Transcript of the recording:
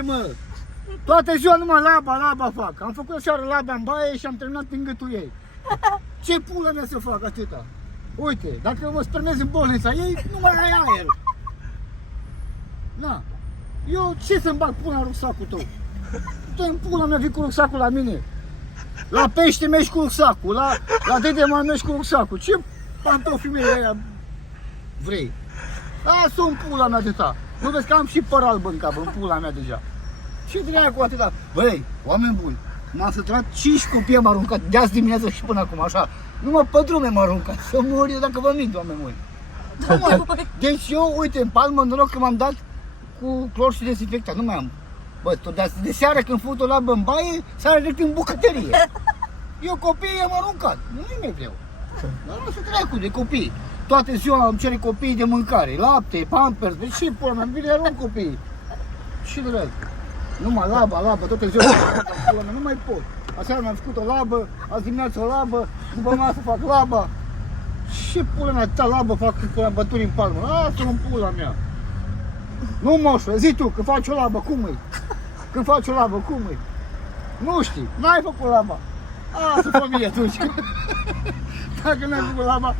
vrei, mă? Toată ziua numai laba fac. Am făcut o seară laba în baie și am terminat în gâtul ei. Ce pula mea să fac atâta? Uite, dacă mă spernezi în bolnița ei, nu mai ai aer. Na. Eu ce să-mi bag pula în rucsacul tău? Tu în pula mea vii cu rucsacul la mine. La pește mergi cu rucsacul, la Dedeman mergi cu rucsacul. Ce pantofi mei aia vrei? Lasă-o în pula mea de ta. Nu vezi că am și păr alb în cap, în pula mea deja. Ce draia cu atâta? Băi, oameni buni, m-am săturat 5 copii am aruncat de azi dimineață și până acum, așa. Numai pe drume m-am aruncat, să mor eu dacă vă mint, oameni buni. Deci eu, uite, în palmă, noroc că m-am dat cu clor și dezinfectat, nu mai am. Bă, tot de seară când fut o labă în baie, s-a direct în bucătărie. Eu copiii am aruncat, nu mai vreau. Dar nu se dracu de copii. Toată ziua îmi cere copiii de mâncare, lapte, pampers, de ce pula mea, bine arunc copiii. Și dracu. Numai labă, toată ziua pula mea, nu mai pot. Aseară mi-am făcut o labă, azi dimineață o labă, după masă fac laba. Ce pula mea, atâta labă fac pula bături în palmă, lasă-mă în pula mea. Nu, moșule, zi tu, când faci o labă, cum e? Când faci o labă, cum e? Nu știi, n-ai făcut laba. Lasă familie atunci. Dacă n-ai făcut laba.